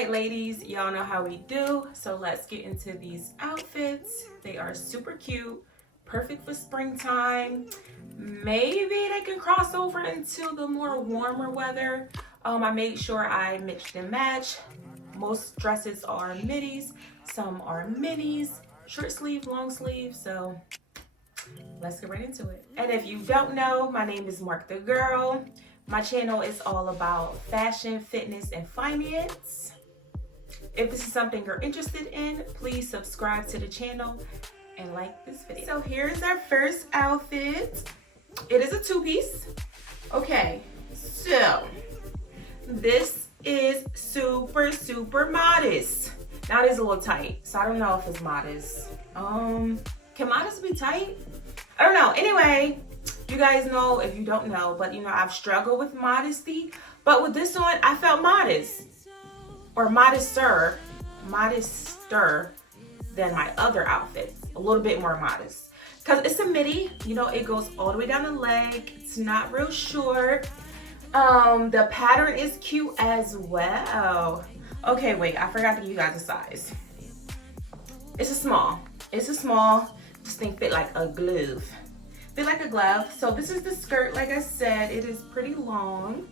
right, ladies, y'all know how we do. So let's get into these outfits. They are super cute, perfect for springtime. Maybe they can cross over into the more warmer weather. I made sure I mixed and match. Most dresses are midis, some are minis, short sleeve, long sleeve. So let's get right into it. And if you don't know, my name is Mark the Girl. My channel is all about fashion, fitness, and finance. If this is something you're interested in, please subscribe to the channel and like this video. So here's our first outfit. It is a two-piece. Okay, so this is super modest. Now it is a little tight, so I don't know if it's modest. Can modest be tight? I don't know. Anyway, you guys know, if you don't know, but you know, I've struggled with modesty, but with this one, I felt modest, or modester than my other outfits. A little bit more modest, because it's a midi. You know, it goes all the way down the leg. It's not real short. The pattern is cute as well. Okay, wait, I forgot to give you guys a size. It's a small. It's a small. This thing fit like a glove. Fit like a glove. So this is the skirt. Like I said, it is pretty long.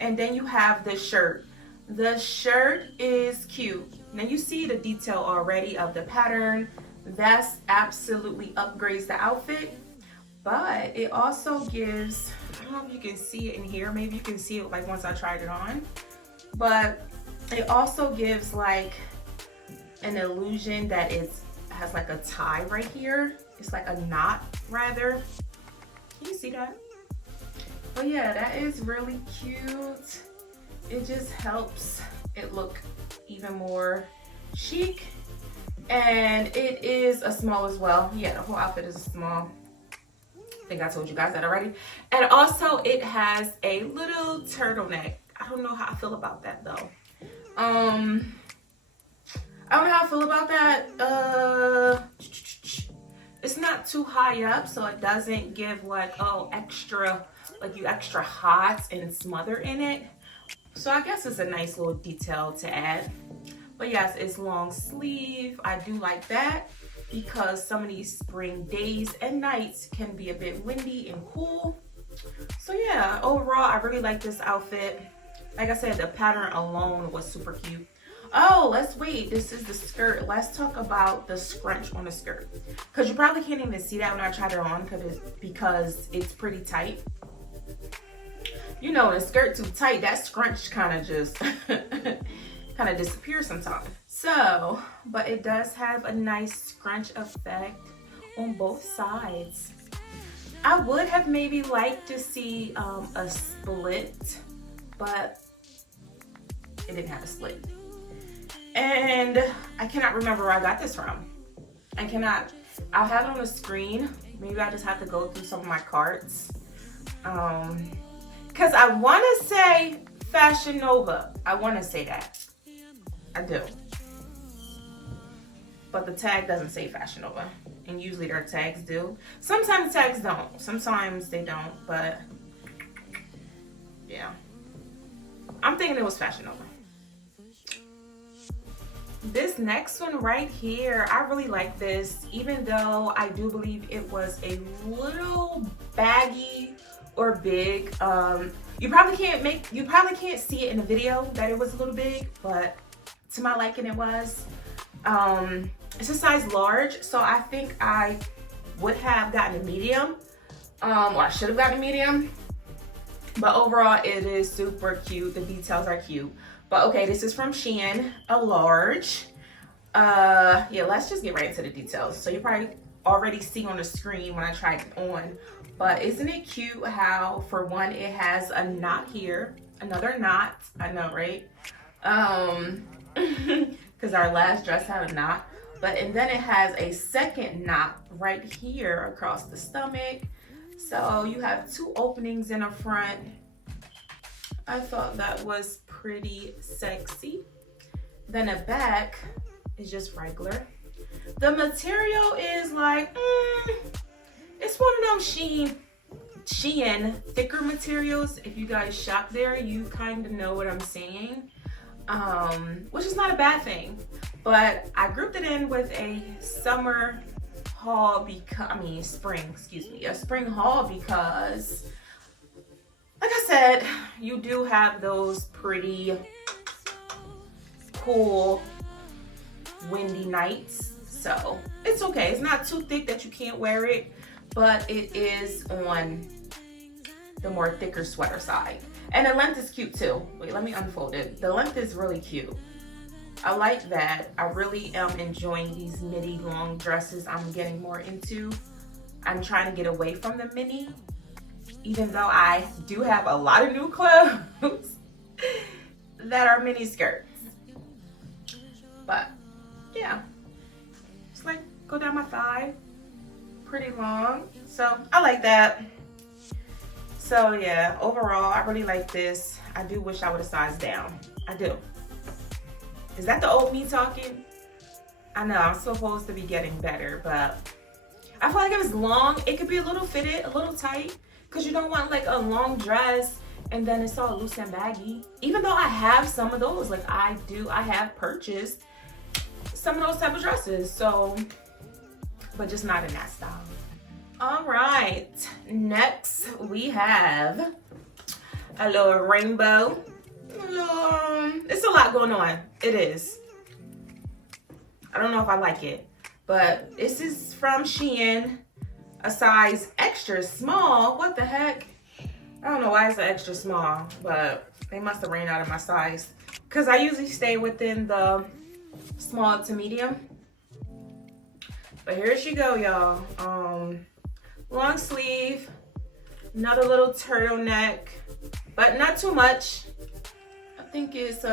And then you have the shirt. The shirt is cute. Now you see the detail already of the pattern. That's absolutely upgrades the outfit. But it also gives, I don't know if you can see it in here. Maybe you can see it like once I tried it on. But it also gives like an illusion that it has like a tie right here. It's like a knot rather. Can you see that? But yeah, that is really cute. It just helps it look even more chic. And it is a small as well. Yeah, the whole outfit is a small. I think I told you guys that already. And also it has a little turtleneck. I don't know how I feel about that though. I don't know how I feel about that. It's not too high up, so it doesn't give like, oh, extra, like you extra hot and smother in it. So I guess it's a nice little detail to add. But yes, it's long sleeve. I do like that because some of these spring days and nights can be a bit windy and cool. So yeah, overall, I really like this outfit. Like I said, the pattern alone was super cute. Oh, let's wait. This is the skirt. Let's talk about the scrunch on the skirt. Because you probably can't even see that when I tried it on because it's pretty tight. You know, the skirt too tight, that scrunch kind of just kind of disappears sometimes. So, but it does have a nice scrunch effect on both sides. I would have maybe liked to see a split, but it didn't have a split. And I cannot remember where I got this from. I'll have it on the screen. Maybe I just have to go through some of my carts. Because I want to say Fashion Nova. I want to say that. I do. But the tag doesn't say Fashion Nova. And usually their tags do. Sometimes tags don't. Sometimes they don't. But yeah. I'm thinking it was Fashion Nova. This next one right here, I really like this, even though I do believe it was a little baggy or big. You probably can't see it in the video that it was a little big, but to my liking it was. It's a size large, so I think I would have gotten a medium, or I should have gotten a medium. But overall, it is super cute. The details are cute. But okay, this is from Shein, a large. Yeah, let's just get right into the details. So you probably already see on the screen when I tried it on. But isn't it cute how, for one, it has a knot here, another knot. I know, right? Because our last dress had a knot. And then it has a second knot right here across the stomach. So you have two openings in the front. I thought that was pretty sexy. Then the back is just regular. The material is like, it's one of those Shein thicker materials. If you guys shop there, you kind of know what I'm saying. which is not a bad thing. But I grouped it in with a summer haul because, spring, excuse me, a spring haul because, like I said, you do have those pretty cool windy nights. So it's okay. It's not too thick that you can't wear it, but it is on the more thicker sweater side. And the length is cute too. Wait, let me unfold it. The length is really cute. I like that. I really am enjoying these midi long dresses I'm getting more into. I'm trying to get away from the mini, even though I do have a lot of new clothes that are mini skirts. But yeah, it's like go down my thigh, pretty long. So I like that. So yeah, overall, I really like this. I do wish I would have sized down. I do. Is that the old me talking? I know I'm supposed to be getting better, but I feel like if it's long, it could be a little fitted, a little tight, because you don't want like a long dress and then it's all loose and baggy. Even though I have some of those, like I have purchased some of those type of dresses, so, but just not in that style. All right, next we have a little rainbow. It's a lot going on. It is. I don't know if I like it, but this is from Shein, a size extra small. What the heck? I don't know why it's an extra small, but they must have ran out of my size because I usually stay within the small to medium. But here she go, y'all. Long sleeve, another little turtleneck, but not too much. I think it's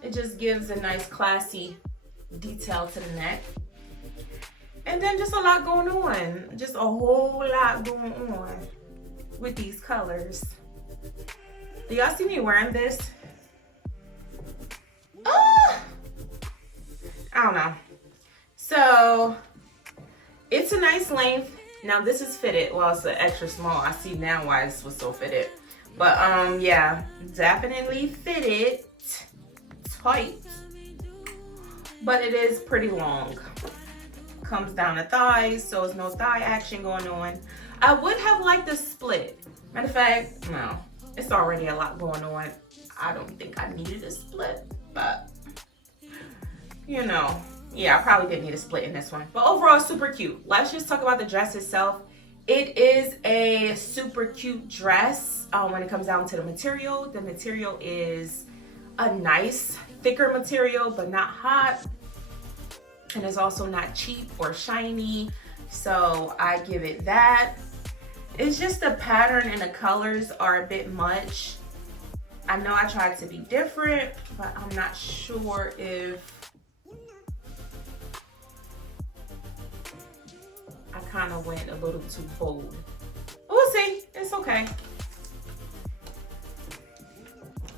it just gives a nice classy detail to the neck. And then just a lot going on. Just a whole lot going on with these colors. Do y'all see me wearing this? I don't know. So it's a nice length. Now this is fitted. Well, it's an extra small. I see now why this was so fitted. But yeah, definitely fitted tight. But it is pretty long. Comes down the thighs, so there's no thigh action going on. I would have liked a split. Matter of fact, no. It's already a lot going on. I don't think I needed a split, but you know. Yeah, I probably didn't need a split in this one. But overall, super cute. Let's just talk about the dress itself. It is a super cute dress when it comes down to the material. The material is a nice, thicker material, but not hot. And it's also not cheap or shiny. So I give it that. It's just the pattern and the colors are a bit much. I know I tried to be different, but I'm not sure if I kind of went a little too bold. We'll see. It's okay.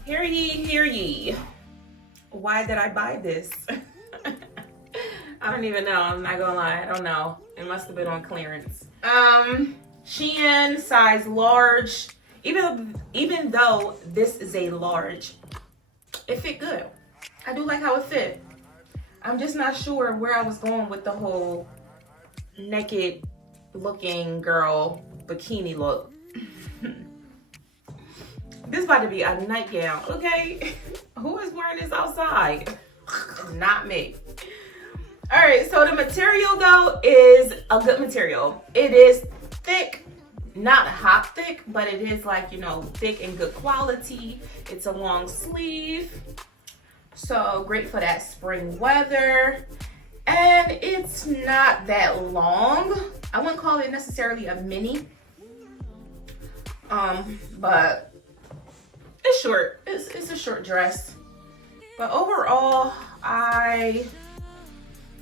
Hear ye, hear ye. Why did I buy this? I don't even know. I'm not gonna lie. I don't know. It must have been on clearance. Shein, size large. Even though this is a large, it fit good. I do like how it fit. I'm just not sure where I was going with the whole naked looking girl bikini look. This is about to be a nightgown, okay? Who is wearing this outside? Not me. All right, so the material though is a good material. It is thick, not hot thick, but it is like, you know, thick and good quality. It's a long sleeve, so great for that spring weather. And it's not that long. I wouldn't call it necessarily a mini, but it's short. It's a short dress. But overall, I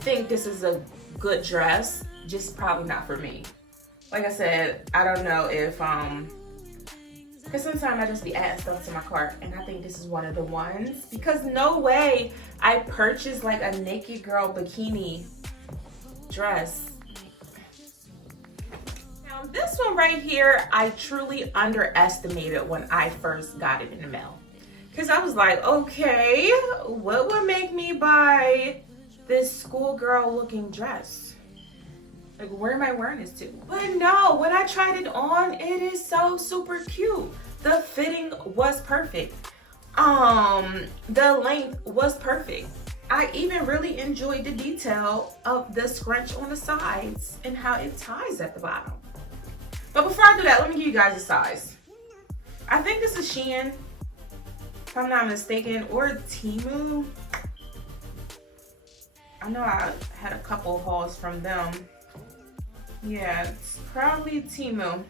think this is a good dress, just probably not for me. Like I said, I don't know if because sometimes I just be adding stuff to my cart, and I think this is one of the ones, because no way I purchased like a naked girl bikini dress. Now this one right here, I truly underestimated when I first got it in the mail. Because I was like, okay, what would make me buy this schoolgirl looking dress? Like, where am I wearing this to? But no, when I tried it on, it is so super cute. The fitting was perfect. The length was perfect. I even really enjoyed the detail of the scrunch on the sides and how it ties at the bottom. But before I do that, let me give you guys a size. I think this is Shein, if I'm not mistaken, or Temu. I know I had a couple hauls from them. Yeah, it's probably Temu.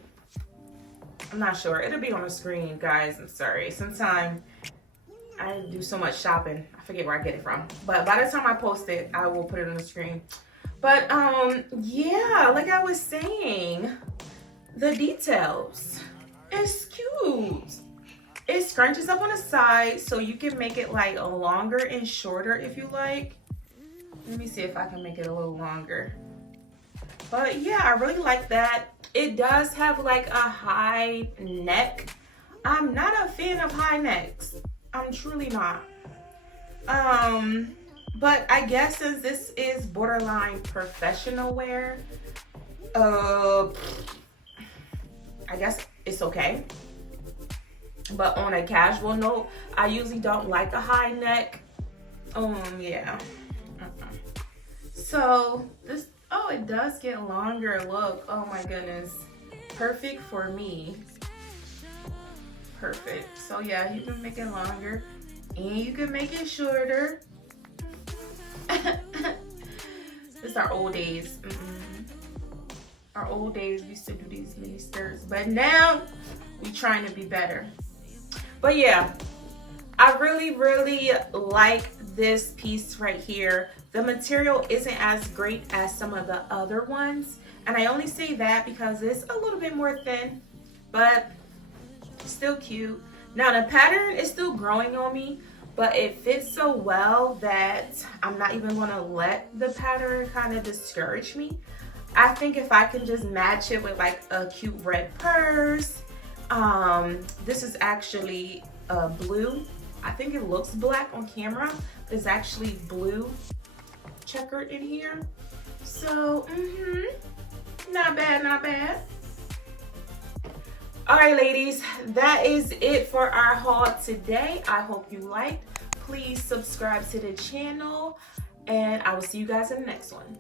I'm not sure. It'll be on the screen, guys. I'm sorry. Sometimes I do so much shopping, I forget where I get it from. But by the time I post it, I will put it on the screen. But yeah, like I was saying, the details. It's cute. It scrunches up on the side, so you can make it like longer and shorter if you like. Let me see if I can make it a little longer. But yeah, I really like that. It does have like a high neck. I'm not a fan of high necks. I'm truly not. But I guess since this is borderline professional wear, I guess it's okay. But on a casual note, I usually don't like a high neck. Yeah. So this, oh, it does get longer. Look, oh my goodness. Perfect for me. Perfect. So yeah, you can make it longer and you can make it shorter. This is our old days. Our old days we used to do these mini skirts, but now we trying to be better. But yeah, I really like this piece right here. The material isn't as great as some of the other ones, and I only say that because it's a little bit more thin, but still cute. Now the pattern is still growing on me, but it fits so well that I'm not even gonna let the pattern kind of discourage me. I think if I can just match it with like a cute red purse. This is actually blue. I think it looks black on camera, but it's actually blue checkered in here. So, not bad, not bad. All right, ladies, that is it for our haul today. I hope you liked. Please subscribe to the channel, and I will see you guys in the next one.